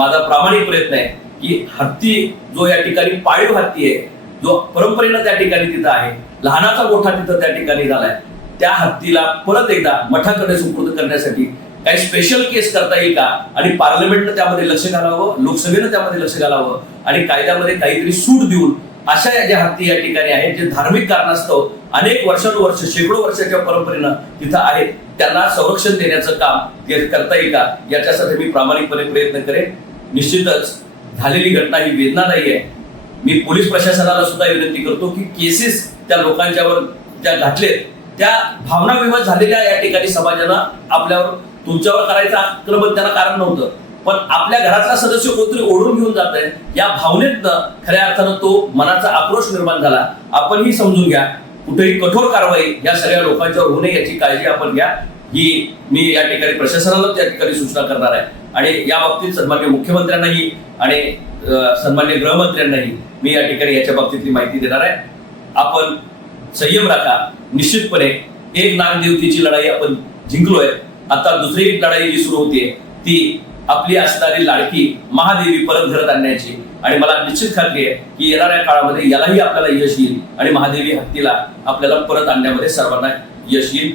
माझा प्रामाणिक प्रयत्न आहे की हत्ती जो या ठिकाणी पाळीव हत्ती आहे जो परंपरेनं त्या ठिकाणी तिथं आहे लहानाचा मोठा तिथं त्या ठिकाणी झालाय त्या हत्तीला परत एकदा मठाकडे सुपूर्द करण्यासाठी काही स्पेशल केस करता येईल का? आणि पार्लमेंटनं त्यामध्ये लक्ष घालावं लोकसभेनं त्यामध्ये लक्ष घालावं आणि कायद्यामध्ये काहीतरी सूट देऊन अशा या ज्या हत्ती या ठिकाणी आहेत जे धार्मिक कारणास्तव अनेक वर्षानुवर्ष शेकडो वर्षाच्या परंपरेनं तिथं आहेत त्यांना संरक्षण देण्याचं काम करता येईल का? याच्यासाठी मी प्रामाणिकपणे प्रयत्न करेन. निश्चितच झालेली घटना ही वेदनादायी आहे. मी पोलीस प्रशासनाला सुद्धा विनंती करतो की केसेस त्या लोकांच्यावर ज्या घातलेत त्या भावना विवाद झालेल्या या ठिकाणी समाजानं आपल्यावर तुमच्यावर करायचं आक्रमण त्याला कारण नव्हतं. पण आपल्या घरातला सदस्य कोणतरी ओढून घेऊन जात आहे या भावनेतनं खऱ्या अर्थानं तो मनाचा आक्रोश निर्माण झाला. आपणही समजून घ्या कुठेही कठोर कारवाई या सगळ्या लोकांच्यावर होणे याची काळजी आपण घ्या. ही मी या ठिकाणी प्रशासनाला त्या ठिकाणी सूचना करणार आहे. आणि या बाबतीत सन्मान्य मुख्यमंत्र्यांनाही आणि सन्मान्य गृहमंत्र्यांनाही मी या ठिकाणी याच्या बाबतीतली माहिती देणार आहे. आपण संयम राखा. निश्चितपणे एक नागदेवतेची लढाई आपण जिंकलोय. आता दुसरी एक लढाई जी सुरू होतीये ती आपली असणारी लाडकी महादेवी परत घरात आणण्याची. आणि मला निश्चित खात्री आहे की येणाऱ्या काळामध्ये यालाही आपल्याला यश येईल आणि महादेवी हत्तीला आपल्याला परत आणण्यामध्ये सर्वांना यश येईल.